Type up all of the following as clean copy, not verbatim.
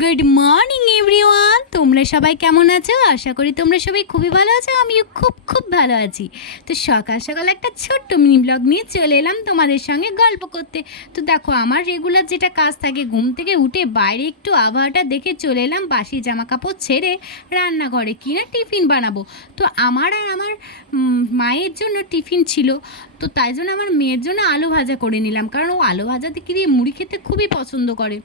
Good morning everyone, তোমরা সবাই কেমন আছো? আশা করি তোমরা সবাই খুবই ভালো আছো। আমিও খুব খুব ভালো আছি। তো সকাল সকাল একটা ছোট্ট মিনি ব্লগ নিয়ে চলে এলাম তোমাদের সঙ্গে গল্প করতে। তো দেখো, আমার রেগুলার যেটা কাজ থাকে, ঘুম থেকে উঠে বাইরে একটু আবহাওয়াটা দেখে চলে এলাম বাসি জামা কাপড় ছেড়ে রান্নাঘরে কিনা টিফিন বানাবো। তো আমার আর আমার মায়ের জন্য টিফিন ছিল। তো তাই জন্য আমার মেয়ের জন্য আলু ভাজা করে নিলাম, কারণ ও আলু ভাজা দিয়ে মুড়ি খেতে খুবই পছন্দ করে।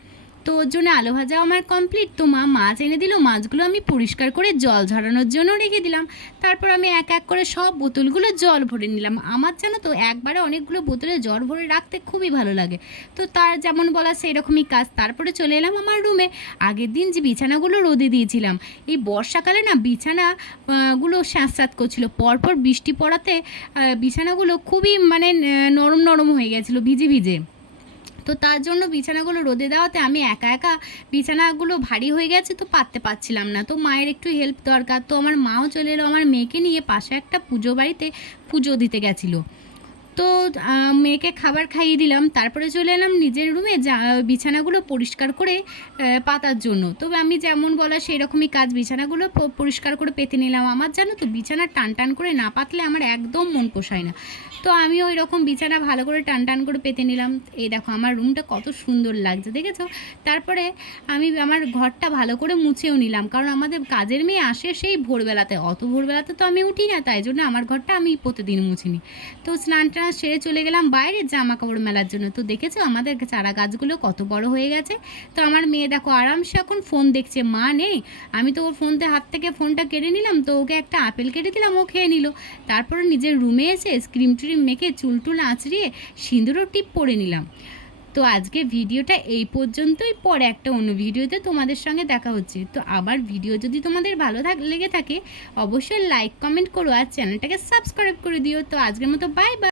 তো ওর জন্য আলু ভাজা আমার কমপ্লিট। তো মা মাছ এনে দিল, মাছগুলো আমি পরিষ্কার করে জল ঝরানোর জন্য রেখে দিলাম। তারপর আমি এক এক করে সব বোতলগুলো জল ভরে নিলাম। আমার জানো তো একবারে অনেকগুলো বোতলে জল ভরে রাখতে খুবই ভালো লাগে। তো তার যেমন বলা সেই রকমই কাজ। তারপরে চলে এলাম আমার রুমে। আগের দিন যে বিছানাগুলো রোদে দিয়েছিলাম, এই বর্ষাকালে না বিছানা গুলো স্যাঁতস্যাঁত করছিল। পরপর বৃষ্টি পড়াতে বিছানাগুলো খুবই মানে নরম নরম হয়ে গেছিলো, ভিজে ভিজে। তো তার জন্য বিছানাগুলো রোদে দেওয়াতে আমি একা একা বিছানাগুলো ভারী হয়ে গেছে, তো পারতে পারছিলাম না। তো মায়ের একটু হেল্প দরকার। তো আমার মাও চলে এলো আমার মেয়েকে নিয়ে পাশে একটা পুজো বাড়িতে পুজো দিতে গেছিলো। তো মেয়েকে খাবার খাইয়ে দিলাম। তারপরে চলে এলাম নিজের রুমে বিছানাগুলো পরিষ্কার করে পাতার জন্য। তো আমি যেমন বলা সেই রকমই কাজ, বিছানাগুলো পরিষ্কার করে পেতে নিলাম। আমার জানো তো বিছানা টান টান করে না পাতলে আমার একদম মন পোষায় না। তো আমি ওই রকম বিছানা ভালো করে টান টান করে পেতে নিলাম। এই দেখো আমার রুমটা কত সুন্দর লাগছে, দেখেছো? তারপরে আমি আমার ঘরটা ভালো করে মুছেও নিলাম, কারণ আমাদের কাজের মেয়ে আসে সেই ভোরবেলাতে। অত ভোরবেলাতে তো আমি উঠি না, তাই জন্য আমার ঘরটা আমি প্রতিদিন মুছে নিই। তো স্নান টান সেরে চলে গেলাম বাইরে জামা কাপড় মেলার জন্য। তো দেখেছো আমাদের চারা গাছগুলো কত বড় হয়ে গেছে। তো আমার মেয়ে দেখো আরামসে এখন ফোন দেখছে, মা নেই। আমি তো ওর ফোনতে হাত থেকে ফোনটা কেড়ে নিলাম, তো ওকে একটা আপেল কেটে দিলাম, ও খেয়ে নিল। তারপরে নিজের রুমে এসে ক্রিম ট্রিম মেখে চুল টুল আঁচড়িয়ে সিঁদুরও টিপ পরে নিলাম। তো আজকে ভিডিওটা এই পর্যন্তই। পরে একটা অন্য ভিডিওতে তোমাদের সঙ্গে দেখা হচ্ছে। তো আবার ভিডিও যদি তোমাদের ভালো লেগে থাকে অবশ্যই লাইক কমেন্ট করো আর চ্যানেলটাকে সাবস্ক্রাইব করে দিও। তো আজকের মতো বাই বাই।